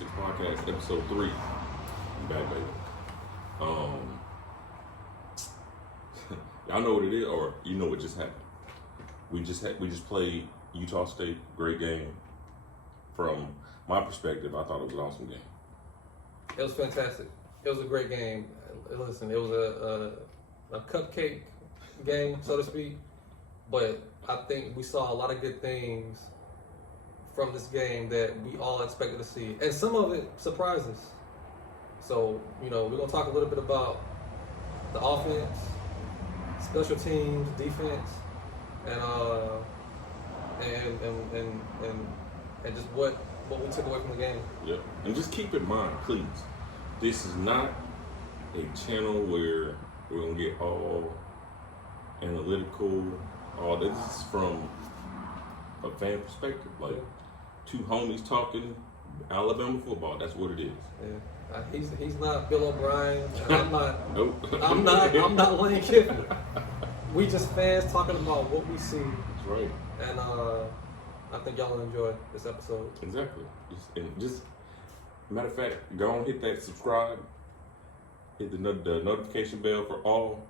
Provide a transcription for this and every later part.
6 Podcast, episode 3. I'm back, baby. Y'all know what it is, or you know what just happened. We just played Utah State. Great game. From my perspective, I thought it was an awesome game. It was fantastic. It was a great game. Listen, it was a cupcake game, so to speak. But I think we saw a lot of good things from this game that we all expected to see. And some of it surprised us. So, we're going to talk a little bit about the offense, special teams, defense, and just what we took away from the game. Yep. And just keep in mind, please, this is not a channel where we're going to get all analytical. All this is from a fan perspective. Like, two homies talking Alabama football. That's what it is. Yeah. He's not Bill O'Brien. And I'm not. Nope. I'm not Lane Kiffin. We just fans talking about what we see. That's right. And I think y'all will enjoy this episode. Exactly. Just matter of fact, go on, hit that subscribe, hit the notification bell for all,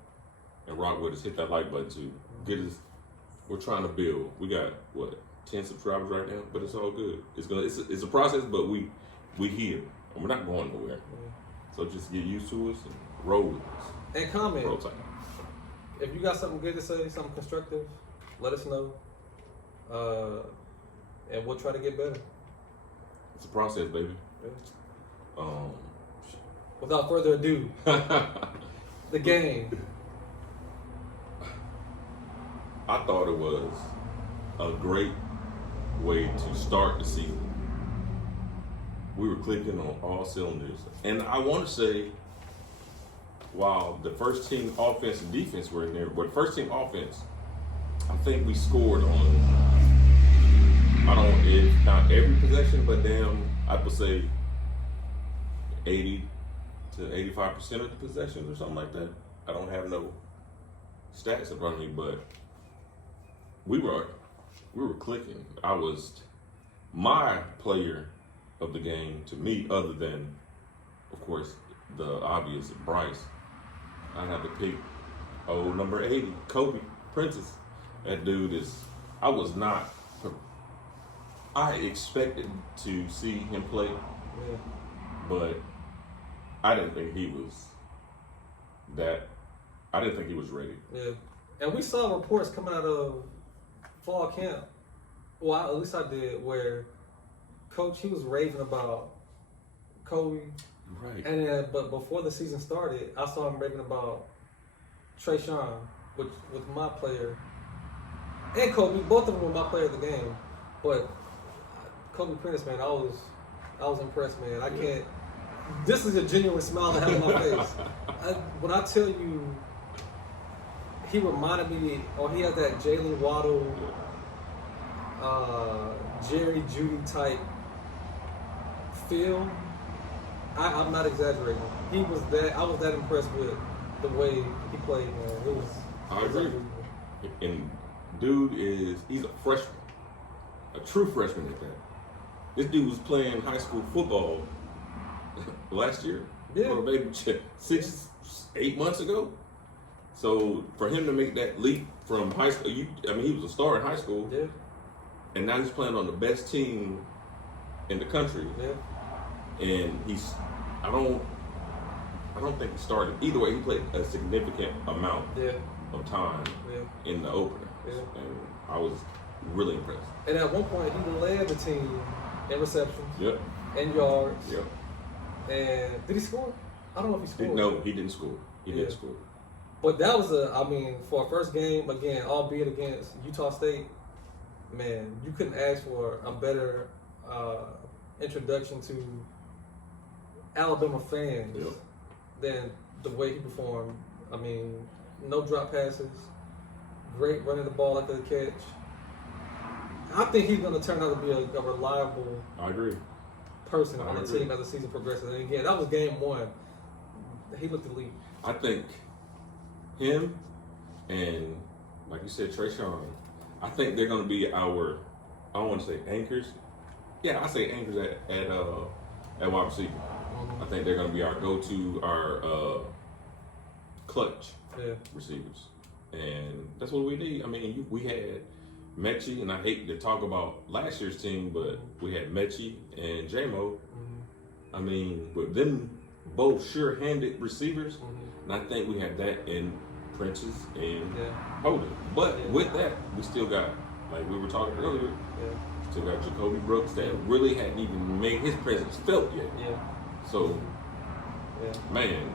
and rock with us. Hit that like button too. Get us. We're trying to build. We got 10 subscribers right now, but it's all good. It's a process, but we here, and we're not going nowhere. Yeah. So just get used to us and roll with us. And comment. Roll tight. If you got something good to say, something constructive, let us know. And we'll try to get better. It's a process, baby. Yeah. Without further ado, the game. I thought it was a great way to start the season. We were clicking on all cylinders. And I want to say, while the first team offense and defense were in there, but the first team offense, I think we scored on, if not every possession, but I would say 80 to 85% of the possessions or something like that. I don't have no stats in front of me, but we were clicking. I was my player of the game to me, other than, of course, the obvious Bryce. I had to pick number 80, Kobe Prentice. That dude is. I expected to see him play, but I didn't think he was that. I didn't think he was ready. Yeah, and we saw reports coming out of fall camp. Well, at least I did, where Coach, he was raving about Kobe. Right. And then, but before the season started, I saw him raving about Trayshawn, which was my player, and Kobe. Both of them were my player of the game. But Kobe Prentice, man, I was impressed, man. I can't. This is a genuine smile to have on my face. When I tell you, he reminded me, he had that Jalen Waddle, Jerry Jeudy type feel. I'm not exaggerating. I was that impressed with the way he played, man. I agree. And dude he's a freshman. A true freshman at that. This dude was playing high school football last year. Yeah. Or maybe 8 months ago. So for him to make that leap from high school, he was a star in high school. Yeah. And now he's playing on the best team in the country. Yeah. And I don't think he started. Either way, he played a significant amount of time in the opener. Yeah. And I was really impressed. And at one point, he led the team in receptions, and yards. Yep. And did he score? I don't know if he scored. No, he didn't score. He didn't score. But that was for a first game, again, albeit against Utah State, man, you couldn't ask for a better introduction to Alabama fans than the way he performed. I mean, no drop passes, great running the ball after the catch. I think he's going to turn out to be a reliable person on the team as the season progresses. And again, that was game 1. He looked elite. I think him and, like you said, Trayshawn, I think they're going to be our, I don't want to say anchors. Yeah, I say anchors at at wide receiver. I think they're going to be our go-to, our clutch receivers. And that's what we need. I mean, we had Mechie, and I hate to talk about last year's team, but we had Mechie and J-Mo. I mean, with them both sure-handed receivers, and I think we have that in Prentice and Holden. But with that, we still got, like we were talking earlier, still got Jacoby Brooks that really hadn't even made his presence felt yet. So, man,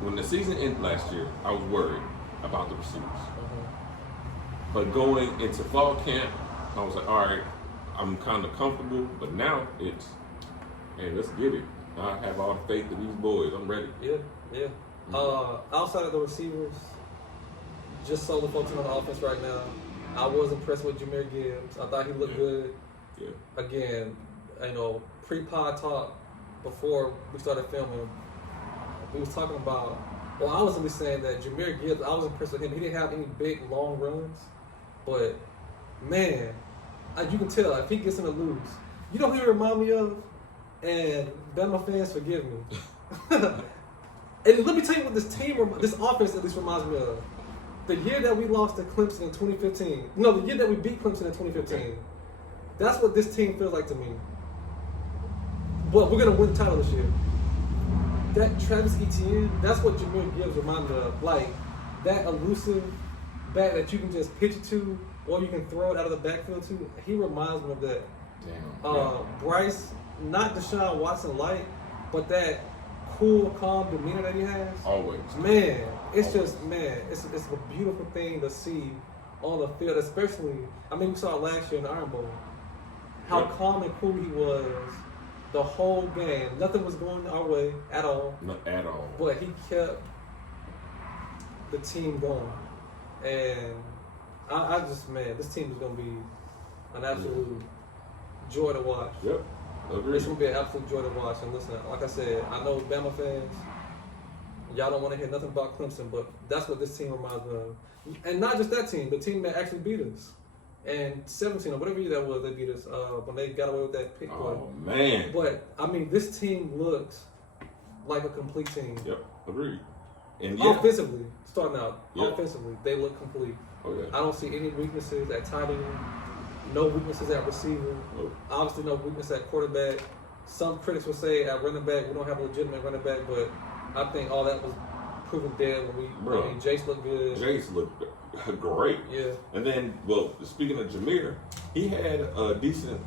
when the season ended last year, I was worried about the receivers. But going into fall camp, I was like, all right, I'm kind of comfortable. But now it's, hey, let's get it. I have all the faith in these boys. I'm ready. Outside of the receivers, just solely focusing on the offense right now, I was impressed with Jahmyr Gibbs. I thought he looked good. Again, pre-pod talk before we started filming, we was talking about, well, I was really saying that Jahmyr Gibbs, I was impressed with him. He didn't have any big, long runs, but, man, you can tell if he gets in the loose. You know who he remind me of? And Bama fans, forgive me. And let me tell you what this offense at least reminds me of. The year that we lost to Clemson in 2015. No, the year that we beat Clemson in 2015. That's what this team feels like to me. But we're going to win the title this year. That Travis Etienne, that's what Jahmyr Gibbs reminds me of. Like, that elusive bat that you can just pitch it to or you can throw it out of the backfield to. He reminds me of that. Bryce, not Deshaun Watson light, but that cool, calm demeanor that he has. Always. Man, it's just, man, it's a beautiful thing to see on the field, especially, I mean, we saw it last year in the Iron Bowl. How calm and cool he was the whole game. Nothing was going our way at all. Not at all. But he kept the team going. And I just, man, this team is going to be an absolute joy to watch. Agreed. It's going to be an absolute joy to watch. And listen, like I said, I know Bama fans, y'all don't want to hear nothing about Clemson, but that's what this team reminds me of. And not just that team, the team that actually beat us. And 17 or whatever year that was, they beat us when they got away with that pick. Oh, man. But, I mean, this team looks like a complete team. Agreed. And offensively, starting out, offensively, they look complete. I don't see any weaknesses at tight end, no weaknesses at receiver, obviously no weakness at quarterback. Some critics will say at running back, we don't have a legitimate running back, but I think all that was proven dead when I mean, Jace looked good. Jace looked great. And then, well, speaking of Jahmyr, he had a decent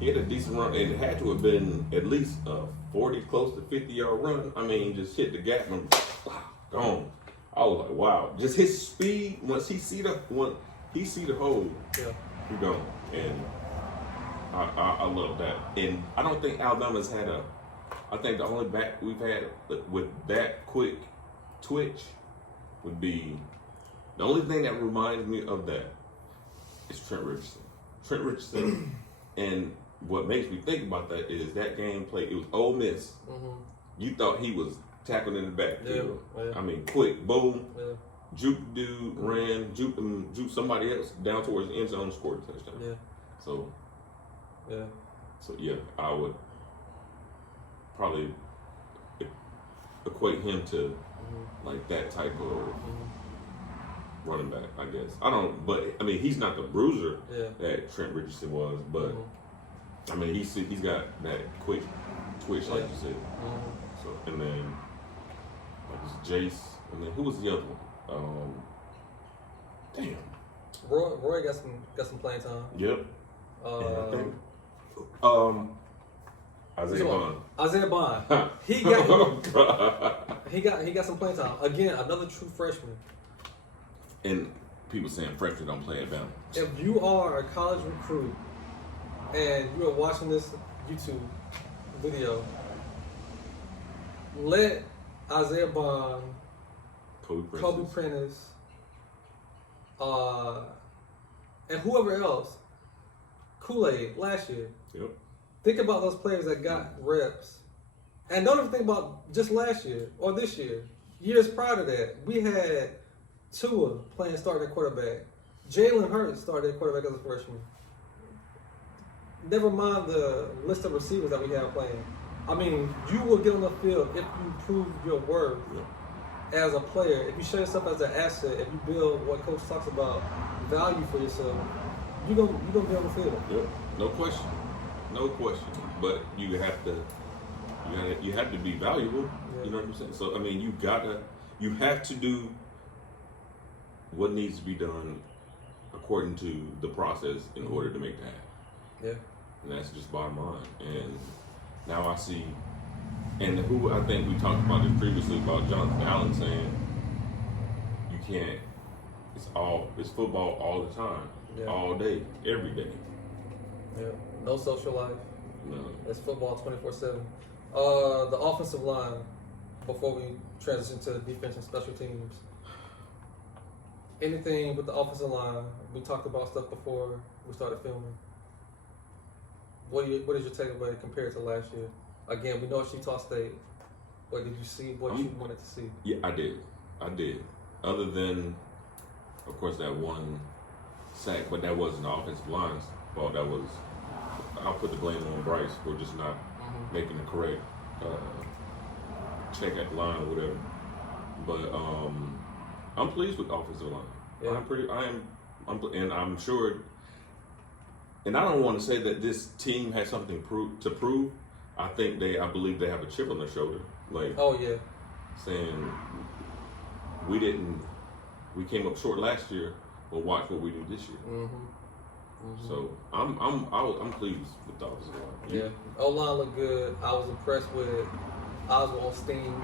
run. It had to have been at least a 40, close to 50-yard run. I mean, just hit the gap and gone. I was like, wow. Just his speed, once he see the hole, he gone. And I love that. And I don't think Alabama's had I think the only back we've had with that quick twitch would be, the only thing that reminds me of that is Trent Richardson. Trent Richardson, and what makes me think about that is that game play, it was Ole Miss. You thought he was tackling in the backfield. I mean, quick, boom, juke dude, ran, juke somebody else down towards the end zone, scored a touchdown. So I would probably equate him to like that type of running back, I guess. But I mean, he's not the bruiser that Trent Richardson was, but I mean, he's got that quick twitch, like you said. So, and then like Jace, and then who was the other one? Damn. Roy got some playing time. I think Isaiah Bond. He got some playing time. Again, another true freshman. And people saying freshmen don't play at Bama. If you are a college recruit and you are watching this YouTube video, let Isaiah Bond, Kobe Prentice, and whoever else, Kool-Aid last year. Think about those players that got reps. And don't even think about just last year or this year. Years prior to that, we had Tua starting at quarterback. Jalen Hurts started at quarterback as a freshman. never mind the list of receivers that we have playing. I mean, you will get on the field if you prove your worth as a player. If you show yourself as an asset, if you build what Coach talks about, value for yourself, you're gonna be on the field. Yep. No question. No question. But you have to be valuable. Yeah. You know what I'm saying? So I mean, you have to do what needs to be done according to the process in order to make that happen. Yeah. And that's just bottom line. And now I see, and who I think we talked about this previously about Jonathan Allen saying, you can't. It's football all the time, all day, every day. Yeah. No social life. No. It's football 24/7. The offensive line. Before we transition to defense and special teams, anything with the offensive line? We talked about stuff before we started filming. What is your takeaway compared to last year? Again, we know it's Utah State. But did you see what you wanted to see? Yeah, I did. Other than, of course, that one sack, but that wasn't the offensive line's fault. That was, I'll put the blame on Bryce for just not making the correct check at the line or whatever. But I'm pleased with the offensive line. Yeah. I'm sure. And I don't want to say that this team has something to prove. I believe they have a chip on their shoulder. Like, oh yeah, saying we came up short last year, but watch what we do this year. So I'm pleased with the offensive line. Yeah, O-line looked good. I was impressed with Oswald Steen,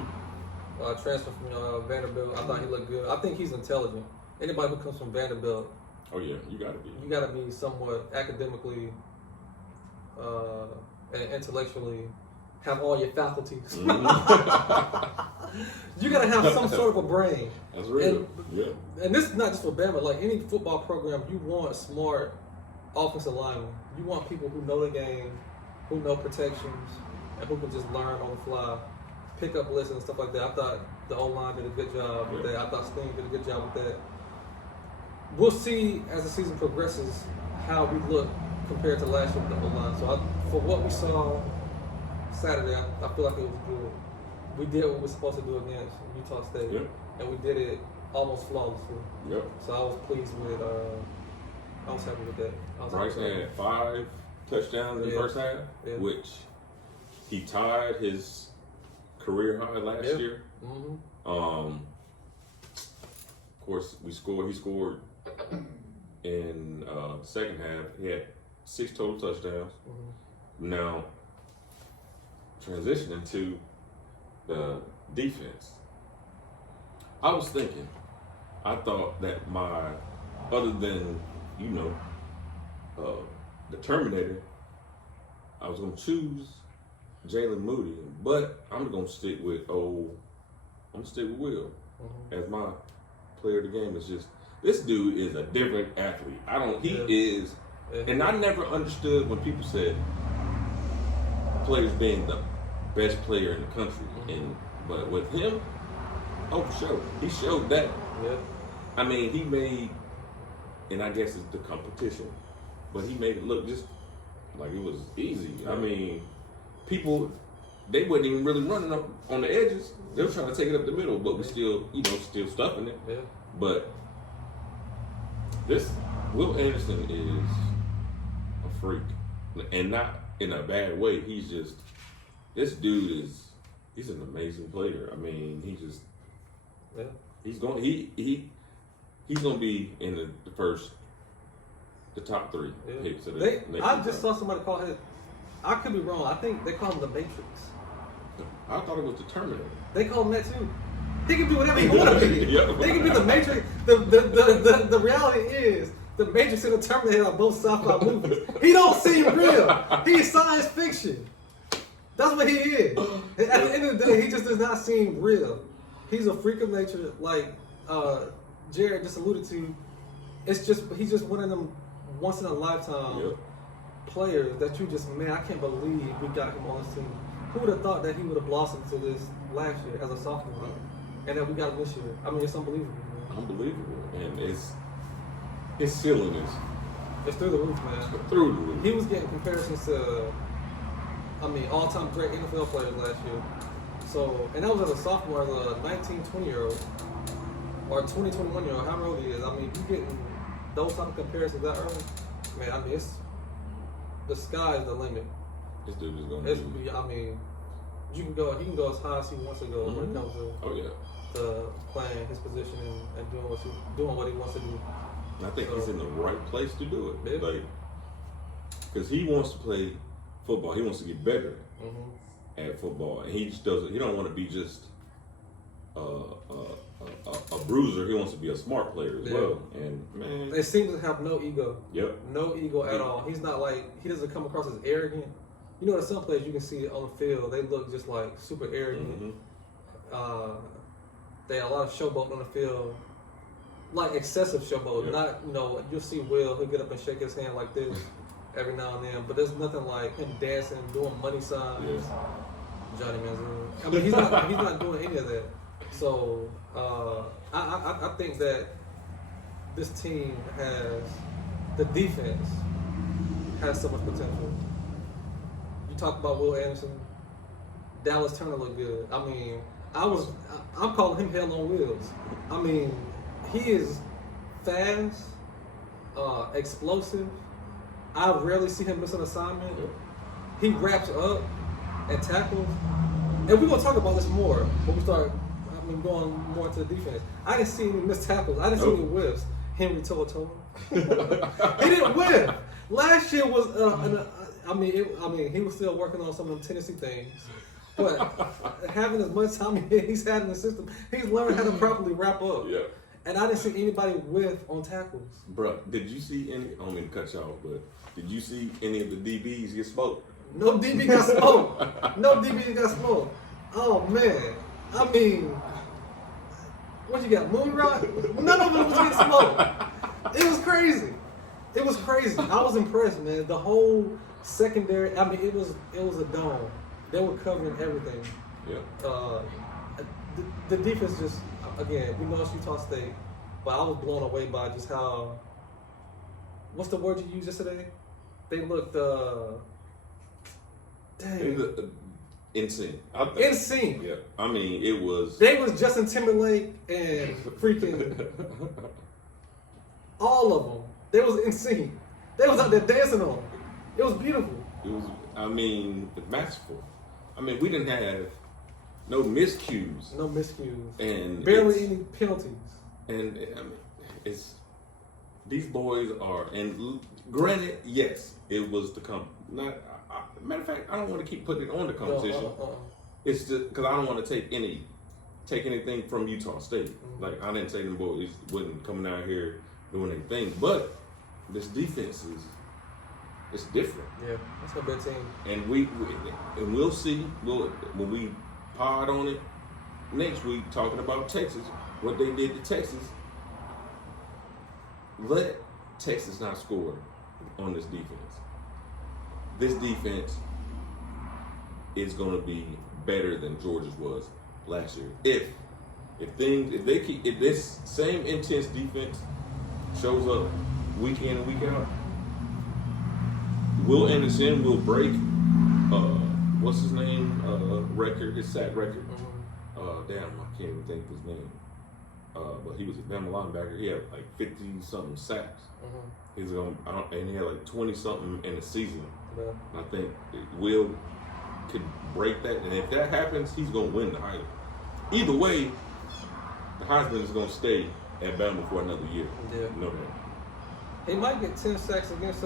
transfer from Vanderbilt. I thought he looked good. I think he's intelligent. Anybody who comes from Vanderbilt, oh yeah, you gotta be. You gotta be somewhat academically and intellectually have all your faculties. You gotta have some sort of a brain. That's real. And this is not just for Bama. Like any football program, you want smart offensive linemen. You want people who know the game, who know protections, and who can just learn on the fly, pick up lists and stuff like that. I thought the O-line did a good job with that. I thought Steen did a good job with that. We'll see as the season progresses how we look compared to last year with the O-line. So for what we saw Saturday, I feel like it was good. We did what we were supposed to do against Utah State, and we did it almost flawlessly. Yep. So I was pleased with. I was happy with that. Bryce had 5 touchdowns in the first half, which he tied his career high last year. Of course, he scored in the second half. He had 6 total touchdowns. Now, transitioning to the defense, I was thinking, I thought that other than, the Terminator, I was going to choose Jalen Moody, but I'm going to stick with Will as my player of the game. It's just, this dude is a different athlete. And I never understood when people said players being the best player in the country. But with him, for sure, he showed that. I mean, he made, and I guess it's the competition, but he made it look just like it was easy. I mean, people, they wasn't even really running up on the edges. They were trying to take it up the middle, but we still stuffing it. But this Will Anderson is a freak, and not in a bad way. This dude he's an amazing player. I mean, he's going to be in the top 3 picks of the next I just saw somebody call him. I could be wrong. I think they call him the Matrix. I thought it was the Terminator. They call him that too. He can do whatever he wants to be. They can be the Matrix. The reality is the Matrix and the Terminator are both sci-fi movies. He don't seem real. He's science fiction. That's what he is. At the end of the day, he just does not seem real. He's a freak of nature, like Jared just alluded to. He's just one of them once in a lifetime players that you just, man, I can't believe we got him on this team. Who would have thought that he would have blossomed to this last year as a sophomore, and that we got him this year? I mean, it's unbelievable. Man. Unbelievable, and his ceiling is It's through the roof, man. Through the roof. He was getting comparisons to, all-time great NFL players last year. So, and that was as a sophomore, as a 19, 20-year-old, or 20, 21-year-old, however old he is. You getting those type of comparisons that early, man, it's, the sky is the limit. This dude is going to he can go as high as he wants to go when it comes to playing his position and doing what he wants to do. And I think he's in the right place to do it. Yeah. Because he wants to play football. He wants to get better at football. And he just doesn't, he don't want to be just a bruiser. He wants to be a smart player as well. And man, it seems to have no ego. Yep. No ego at all. He's not he doesn't come across as arrogant. You know, there's some players you can see on the field, they look just like super arrogant. They have a lot of showboating on the field, like excessive showboat. Not, you'll see Will, he'll get up and shake his hand like this every now and then, but there's nothing like him dancing, doing money signs. Johnny Manziel. He's not doing any of that. So I think that this team the defense has so much potential. You talk about Will Anderson, Dallas Turner looked good. I'm calling him hell on wheels. He is fast, explosive. I rarely see him miss an assignment. He wraps up and tackles. And we're going to talk about this more when we start going more into the defense. I didn't see any missed tackles. I didn't see any whiffs. Henry To'o. He didn't whiff. Last year was, he was still working on some of them Tennessee things. But having as much time he's had in the system, he's learned how to properly wrap up. Yeah. And I didn't see anybody whiff on tackles. Bro, did you see any, I don't mean to cut you off, but did you see any of the DBs get smoked? No DB got smoked. No DB got smoked. Oh, man. What you got, Moon Rock? None of them was getting smoked. It was crazy. I was impressed, man. The whole secondary, it was a dome. They were covering everything. Yeah. The defense just, again, we know it's Utah State, but I was blown away by just how, what's the word you used yesterday? They looked, in sync. In sync. Yeah. It was. They was Justin Timberlake and freaking all of them. They was in sync. They was out there dancing on. It was beautiful. It was, masterful. We didn't have no miscues. No miscues. And barely any penalties. And it's these boys are, and granted, yes, it was the matter of fact, I don't want to keep putting it on the competition. It's just because I don't want to take anything from Utah State. Like, I didn't say them boys wasn't coming out here doing anything, but this defense it's different. Yeah, that's a good team. And we'll see. When we pod on it next week, talking about Texas, what they did to Texas. Let Texas not score on this defense. This defense is going to be better than Georgia's was last year. If this same intense defense shows up week in and week out, Will Anderson will break what's his name record, his sack record. I can't even think of his name. But he was a Bama linebacker. He had like 50-something sacks. He's and he had like 20-something in the season. I think Will could break that, and if that happens, he's gonna win the Heisman. Either way, the Heisman is gonna stay at Bama for another year. Yeah. You know that. He might get 10 sacks against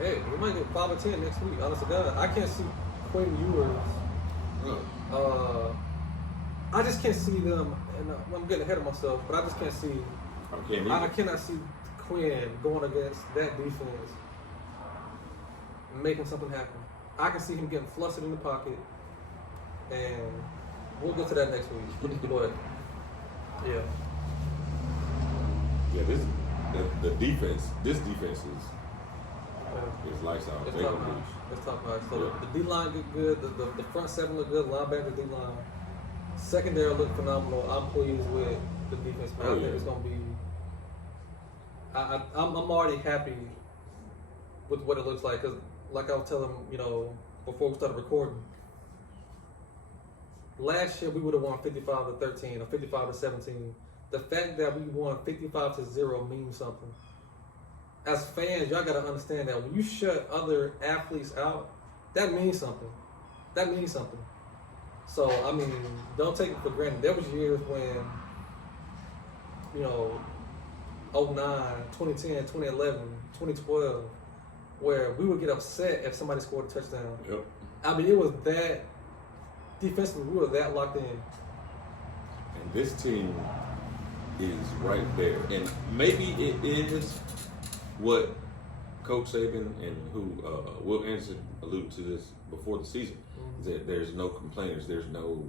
he might get 5 or 10 next week. Honest to God, I can't see Quinn Ewers. I just can't see them. And I'm getting ahead of myself, but I just can't see. I cannot see Quinn going against that defense, making something happen. I can see him getting flustered in the pocket, and we'll get to that next week. But yeah. Yeah, the defense. This defense is lights out. Let's talk about it. So the D line looked good. The front seven looked good. Linebacker, D line. Secondary looked phenomenal. I'm pleased with the defense. I think it's gonna be I'm already happy with what it looks like because, like I was telling before we started recording, last year we would have won 55-13 or 55-17. The fact that we won 55-0 means something. As fans, y'all gotta understand that when you shut other athletes out, that means something. That means something. So I mean, don't take it for granted. There was years when, 09, 2010, 2011, 2012, where we would get upset if somebody scored a touchdown. Yep. I mean, it was that defensively, we were that locked in. And this team is right there. And maybe it is what Coach Saban and who Will Anderson alluded to this before the season, is that there's no complainers, there's no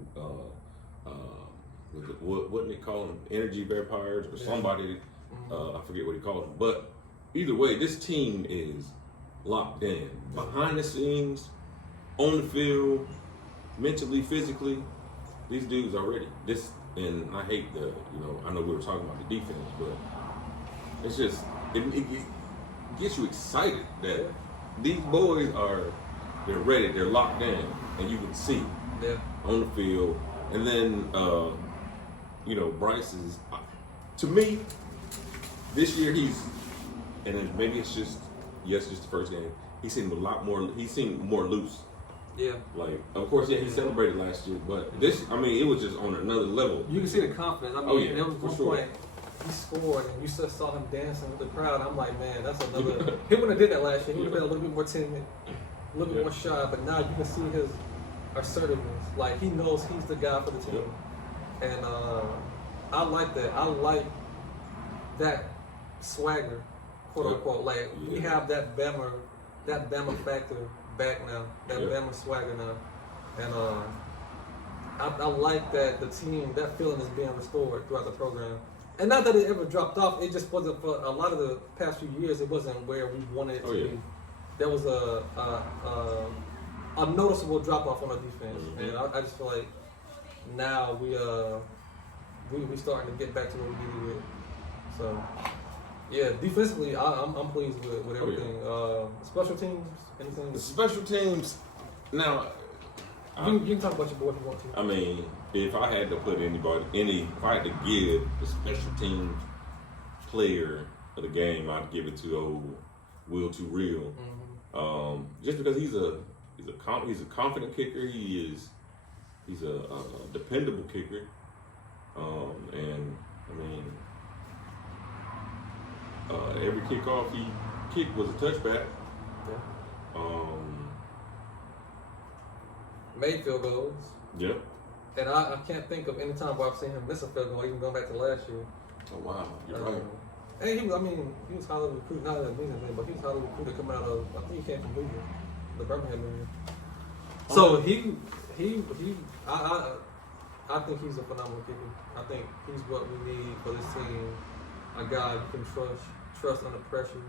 what did they call them, energy vampires or somebody, I forget what he called them, but either way, this team is locked in behind the scenes, on the field, mentally, physically. These dudes are ready. And I hate I know we were talking about the defense, but it's just it gets you excited that these boys they're ready, they're locked in, and you can see on the field. And then Bryce is, to me, this year and maybe it's just the first game, he seemed more loose. Yeah. Like, of course, he celebrated last year, but it was just on another level. You can see the confidence. I mean, there was one point he scored and you just saw him dancing with the crowd. I'm like, man, that's another. He wouldn't have did that last year. He would have been a little bit more timid, a little bit more shy. But now you can see his assertiveness. Like, he knows he's the guy for the team. And I like that. I like that swagger, quote unquote. Like, we have that Bama factor back now, that Bama swagger now, and I like that the team, that feeling is being restored throughout the program. And not that it ever dropped off, it just wasn't for a lot of the past few years. It wasn't where we wanted it to be. There was a noticeable drop off on our defense, and I just feel like now we starting to get back to what we needed with. So. Yeah, defensively, I'm pleased with everything. Special teams, anything? The special teams, now... You can talk about your boy if you want to. I mean, if I had to put if I had to give the special team player of the game, I'd give it to old Will Too Real. Just because he's a confident kicker, he's a dependable kicker. And, I mean... every kickoff he kicked was a touchback. Made field goals. Yep. And I can't think of any time where I've seen him miss a field goal, even going back to last year. Oh wow, you're right. And he was highly recruited. Not that it means anything, but he was highly recruited coming out of. I think he came from Louisville, the Birmingham area. So I think he's a phenomenal kicker. I think he's what we need for this team. A guy you can trust under pressure.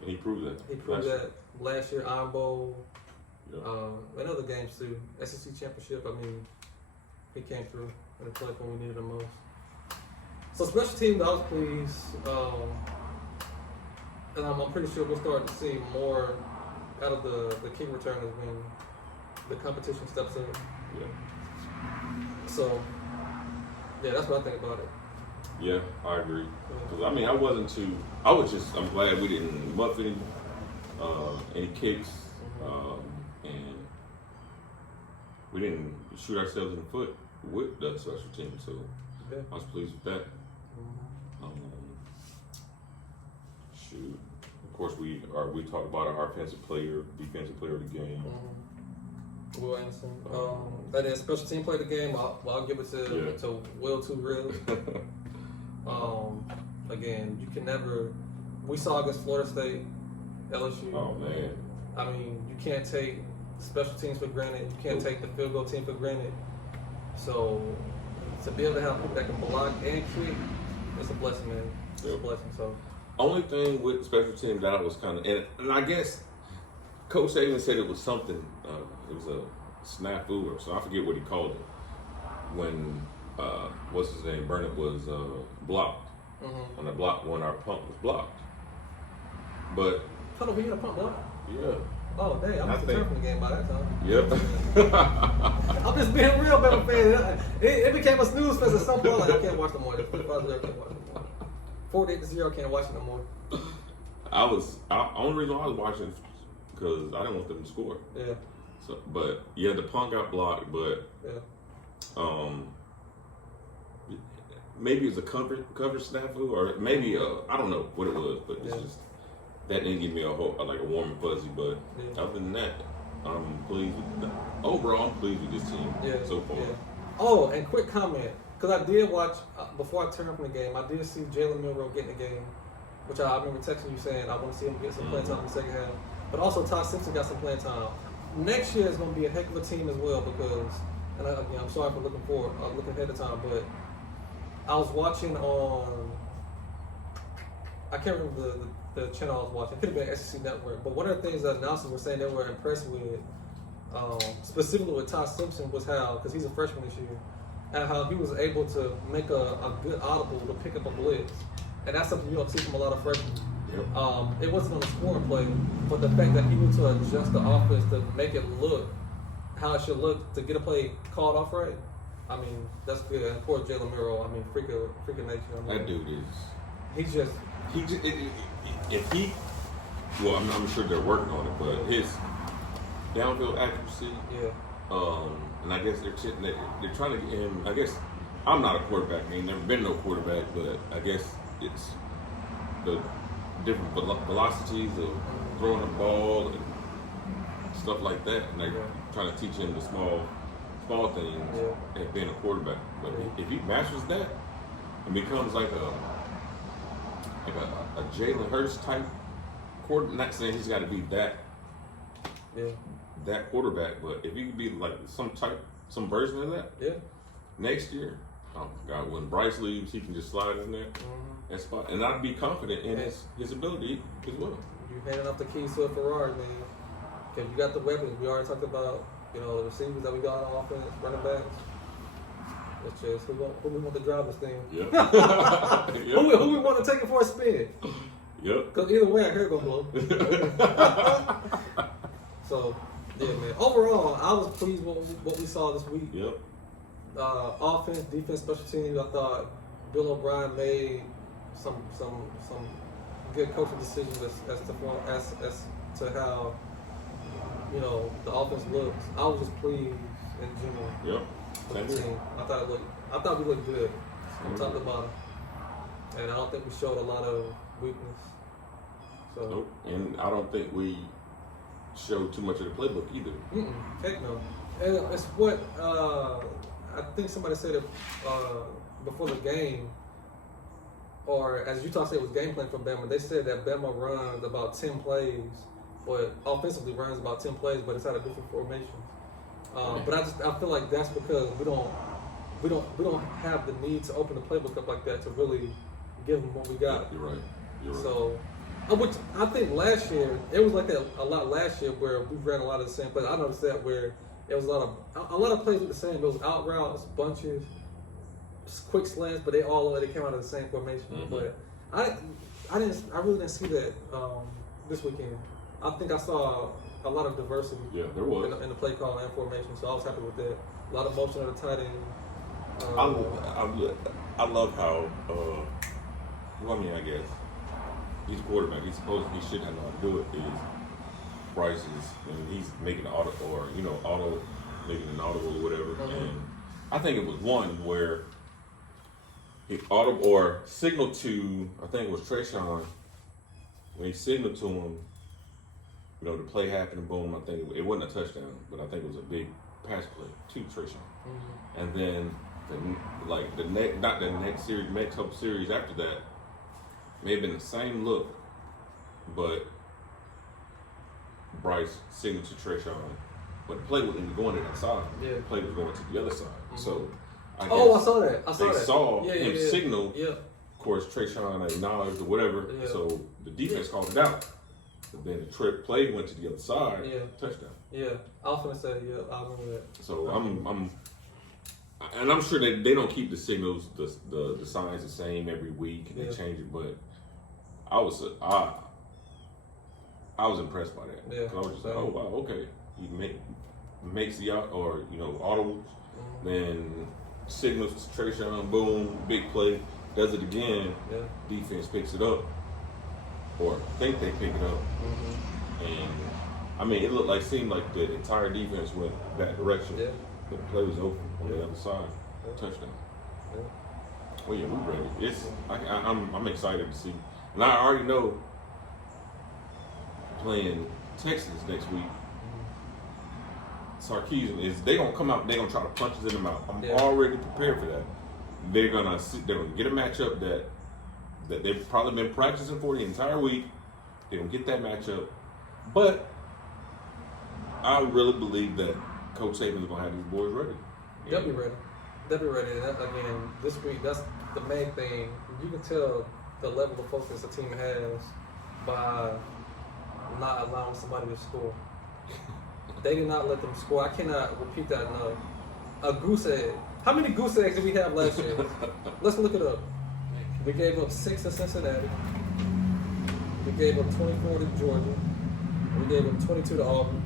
And he proved that. He proved that last year, Iron Bowl, and other games too. SEC Championship, I mean, he came through in the play when we needed him most. So special teams, I was pleased. And I'm pretty sure we'll start to see more out of the kick returners when the competition steps up. Yeah. So, yeah, that's what I think about it. Yeah, I agree. Because I'm glad we didn't muff any kicks, and we didn't shoot ourselves in the foot with the special team. So I was pleased with that. Shoot. Of course, we talked about our offensive player, defensive player of the game. Will Anderson. That is special team player of the game. I'll give it to Will Too Real. Again, you can never. We saw against Florida State, LSU. Oh man. I mean, you can't take special teams for granted. You can't take the field goal team for granted. So to be able to have people that can block and kick, it's a blessing, man. It's a blessing. So only thing with special teams that I was kind of, and I guess Coach Saban said it was something. It was a snafu, or so I forget what he called it when what's his name, Burnett was blocked. on the block when our punt was blocked. But hold on, we had a punt block. yeah. Oh dang, I must have turned from the game by that time. Yep. I'm just being real, Bama fan. It became a snooze fest at some point. Like, I can't watch no more. 55-0, can't watch no more. 48-0, can't watch it no more. Only reason why I was watching because I didn't want them to score. Yeah. So, but yeah, the punt got blocked, but maybe it was a cover snafu, or maybe I don't know what it was, but it's just that didn't give me a warm and fuzzy. But other than that, I'm pleased with overall. I'm pleased with this team so far. Yeah. Oh, and quick comment, because I did watch before I turned from the game. I did see Jalen Milroe get in the game, which I remember texting you saying I want to see him get some playing time in the second half. But also Todd Simpson got some playing time. Next year is going to be a heck of a team as well because, and I'm sorry for looking ahead of time, but I was watching on, I can't remember the channel I was watching. It could have been SEC Network, but one of the things that announcers were saying they were impressed with, specifically with Todd Simpson, was how, because he's a freshman this year, and how he was able to make a good audible to pick up a blitz. And that's something you don't see from a lot of freshmen. Yep. It wasn't on the scoring play, but the fact that he was to adjust the offense to make it look how it should look to get a play called off right. I mean, that's good. And poor Jalen Milroe, I mean, freaking nature. I mean, That dude is. He's just. Well, I'm sure they're working on it, but his downfield accuracy. Yeah. And I guess they're trying to get him. I guess I'm not a quarterback. I ain't never been no quarterback, but I guess it's the different velocities of throwing the ball and stuff like that, and they're trying to teach him the small things at being a quarterback. But if he masters that and becomes like a Jalen Hurts type quarterback, not saying he's got to be that quarterback, but if he could be like some version of that, next year, oh my God, when Bryce leaves, he can just slide in there. That spot, and I'd be confident in his ability as well. You're handing off the keys to a Ferrari, man. Because you got the weapons. We already talked about, the receivers that we got on offense, running backs. It's just who we want to drive this thing. Yeah. Who we want to take it for a spin. Yep. Because either way, our hair gonna blow. So, yeah, man. Overall, I was pleased with what we saw this week. Yep. Offense, defense, special teams. I thought Bill O'Brien made some good coaching decisions as to how the offense looks. I was just pleased in general. Yep. With the team. I thought we looked good from top to bottom, and I don't think we showed a lot of weakness. So. Nope. And I don't think we showed too much of the playbook either. Heck no. And it's what I think somebody said it before the game. Or as Utah said, it was game plan for Bama. They said that Bama runs about 10 plays, but offensively runs about 10 plays, but it's out of different formations. But I feel like that's because we don't have the need to open the playbook up like that to really give them what we got. You're right. So, which I think last year it was like that a lot last year where we ran a lot of the same plays. I noticed that where it was a lot of plays with the same. It was out routes, bunches, quick slants, but they came out of the same formation. But I really didn't see that this weekend. I think I saw a lot of diversity. Yeah, there was in the play call and formation, so I was happy with that. A lot of motion at the tight end. I love how. I guess he's a quarterback. He should have know how to do it. Is Bryce he's making an auto making an audible or whatever, and I think it was one where he audible or signaled to, I think it was Trayshawn, when he signaled to him, the play happened, boom, I think it wasn't a touchdown, but I think it was a big pass play to Trayshawn. And then next couple series after that, may have been the same look, but Bryce signaled to Trayshawn, but the play wasn't going to that side. Yeah. The play was going to the other side. So I saw that. They saw him signal. Yeah. Of course, Trayshawn acknowledged or whatever. Yeah. So the defense called it out. But then the play went to the other side. Yeah. Touchdown. Yeah. I was gonna say, I remember that. So and I'm sure they don't keep the signals, the signs the same every week, and they change it. But I was impressed by that. Yeah, 'Cause I was just like, oh wow, okay, he makes the or audibles, then signals to Trayshawn, boom, big play, does it again. Yeah. Defense picks it up, or think they pick it up, and I mean it seemed like the entire defense went that direction. Yeah. The play was open on the other side, touchdown. Yeah. Well, yeah, we're ready. I'm excited to see, and I already know playing Texas next week. Sarkisian they gonna come out. They gonna try to punch us in the mouth. I'm already prepared for that. They're gonna get a matchup that they've probably been practicing for the entire week. They're gonna get that matchup, but I really believe that Coach Saban's gonna have these boys ready. They'll be ready. They'll be ready. And again, this week, that's the main thing. You can tell the level of focus the team has by not allowing somebody to score. They did not let them score. I cannot repeat that enough. A goose egg. How many goose eggs did we have last year? Let's look it up. We gave up 6 to Cincinnati. We gave up 24 to Georgia. We gave up 22 to Auburn.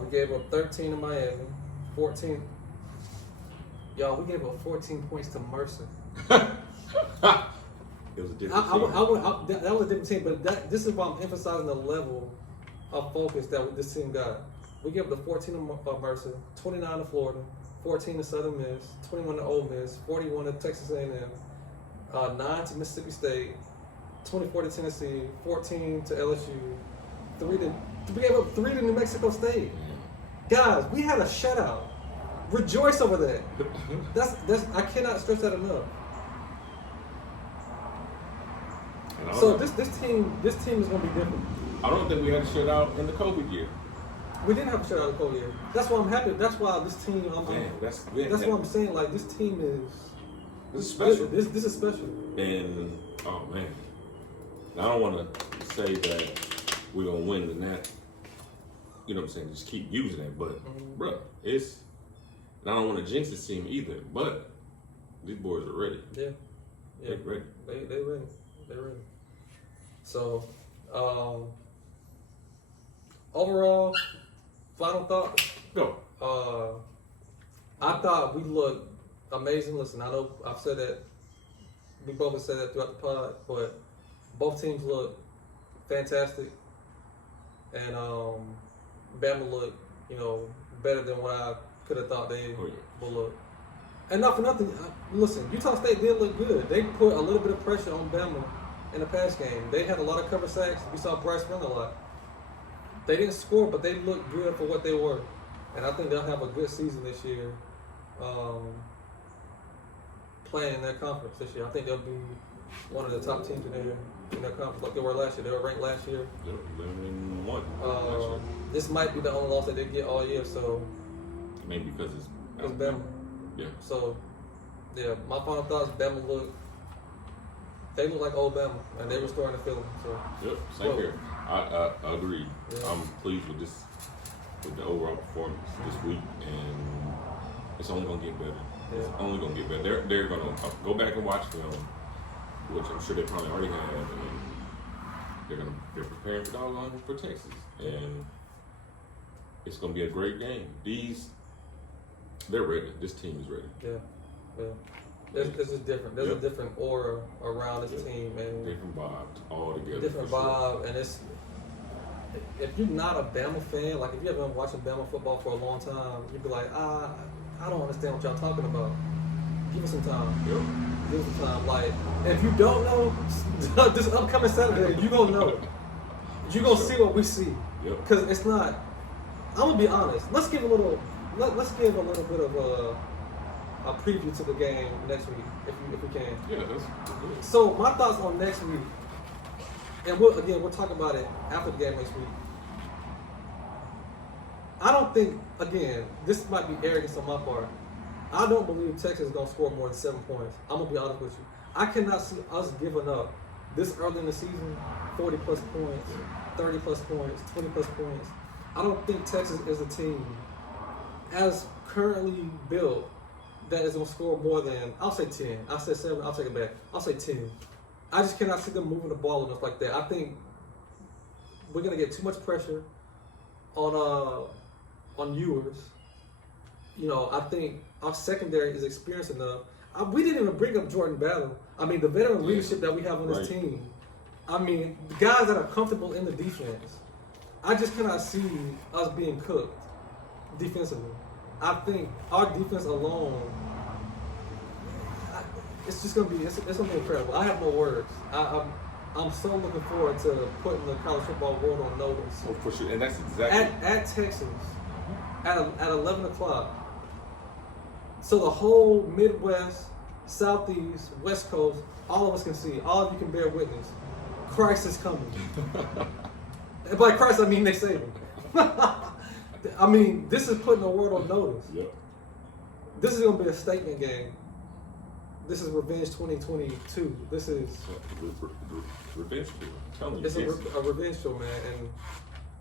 We gave up 13 to Miami. 14. Y'all, we gave up 14 points to Mercer. It was a different team. That was a different team, but this is why I'm emphasizing the level of focus that this team got. We gave up the 14 to Mercer, 29 to Florida, 14 to Southern Miss, 21 to Ole Miss, 41 to Texas A&M, 9 to Mississippi State, 24 to Tennessee, 14 to LSU, we gave up 3 to New Mexico State. Guys, we had a shutout. Rejoice over that. That's I cannot stress that enough. So this team is going to be different. I don't think we had a shutout in the COVID year. We didn't have a shutout in the COVID year. That's why I'm happy. That's why this team. That's what I'm saying. Like this team is. This is special. This is special. And oh man, I don't want to say that we're gonna win the net. You know what I'm saying? Just keep using it, but bro, it's. And I don't want to jinx this team either, but these boys are ready. Yeah. They're ready. They ready. They're ready. So, overall, final thoughts. Go. I thought we looked amazing. Listen, I know I've said that. We both have said that throughout the pod, but both teams look fantastic, and Bama looked, better than what I could have thought they would look. And not for nothing, listen, Utah State did look good. They put a little bit of pressure on Bama in the pass game. They had a lot of cover sacks. We saw Bryce run a lot. They didn't score, but they looked good for what they were. And I think they'll have a good season this year, playing in their conference this year. I think they'll be one of the top teams in their conference, like they were last year. They were ranked last year. They were 11-1. This might be the only loss that they get all year, so. Maybe because it's Bama. Yeah. So, yeah, my final thoughts, Bama they look like old Bama, and they were starting to feel them. So. Yep, same here. I agree. Yeah. I'm pleased with the overall performance this week, and it's only gonna get better. Yeah. It's only gonna get better. They're gonna go back and watch film, which I'm sure they probably already have, and they're preparing for Texas, and it's gonna be a great game. They're ready. This team is ready. Yeah. This is different. There's a different aura around this team, and different vibes all together. Different vibe, and it's. If you're not a Bama fan, like if you haven't been watching Bama football for a long time, you'd be like, I don't understand what y'all talking about. Give us some time. Yep. Give us some time. Like, if you don't know, this upcoming Saturday, you gonna know. You gonna see what we see. Yep. Cause it's not. I'm gonna be honest. Let's give a little bit of a preview to the game next week, if we can. Yeah, that's good. So my thoughts on next week, and we'll talk about it after the game next week. I don't think, again, this might be arrogance on my part. I don't believe Texas is gonna score more than 7 points. I'm gonna be honest with you. I cannot see us giving up this early in the season 40 plus points, 30 plus points, 20 plus points. I don't think Texas is a team as currently built that is going to score more than, I'll say 10. I'll say 7. I'll take it back. I'll say 10. I just cannot see them moving the ball enough like that. I think we're going to get too much pressure on Ewers. You know, I think our secondary is experienced enough. We didn't even bring up Jordan Battle. I mean, the veteran leadership that we have on this team. I mean, the guys that are comfortable in the defense. I just cannot see us being cooked defensively. I think our defense alone, it's just gonna be incredible. I have no words. I'm so looking forward to putting the college football world on notice. Oh, for sure, and that's exactly at Texas at 11 o'clock. So the whole Midwest, Southeast, West Coast, all of us can see. All of you can bear witness. Christ is coming. And by Christ, I mean they save him. I mean, this is putting the world on notice. Yep. This is going to be a statement game. This is Revenge 2022. This is revenge show. I'm telling you, it's a revenge show, man. And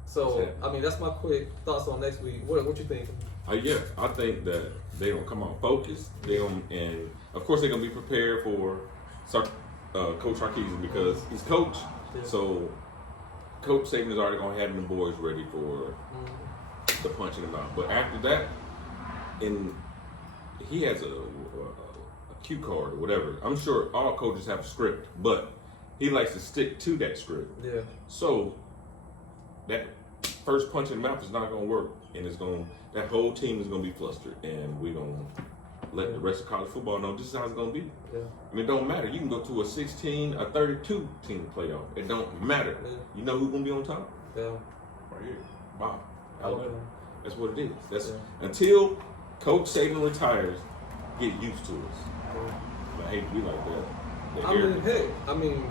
so, I mean, that's my quick thoughts on next week. What you think? Yeah, I think that they're gonna come out focused. And of course they're gonna be prepared for Coach Sarkisian because he's coach. Yeah. So Coach Saban is already gonna have the boys ready for the punching them out. But after that, and he has a cue card or whatever. I'm sure all coaches have a script, but he likes to stick to that script. Yeah. So that first punch in the mouth is not going to work, and that whole team is going to be flustered, and we're going to let the rest of college football know this is how it's going to be. Yeah. I mean, it don't matter. You can go to a 32 team playoff. It don't matter. Yeah. You know who's going to be on top? Yeah. Right here. Wow. Alabama. Okay. That's what it is. Until Coach Saban retires, get used to us. I hate to be like that. I mean,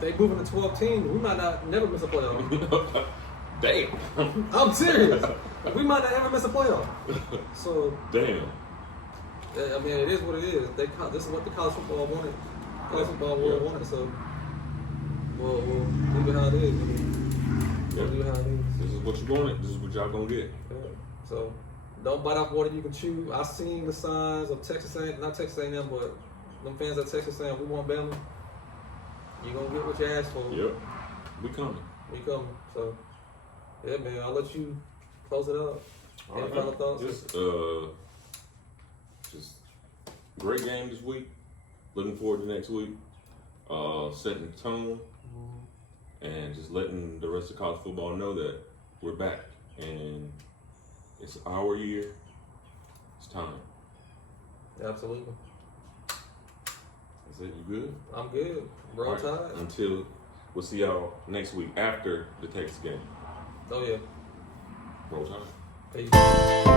they moving to 12 teams. We might not never miss a playoff. Damn. I'm serious. We might not ever miss a playoff. So damn. I mean, it is what it is. This is what the college football wanted. College football world wanted. So we'll leave it how it is. We'll leave it how it is. This is what you wanted. This is what y'all gonna get. Yeah. So don't bite off more than you can chew. I seen the signs of not Texas A&M, but them fans at Texas saying we want Bama. You gonna get what you asked for. Yep. We coming. We coming. So yeah, man. I'll let you close it up. Any final thoughts? Just great game this week. Looking forward to next week. Setting the tone and just letting the rest of college football know that we're back and it's our year. It's time. Absolutely. That's it. You good? I'm good. Roll right. Tide. Until we'll see y'all next week after the Texas game. Oh yeah. Roll Tide. Peace.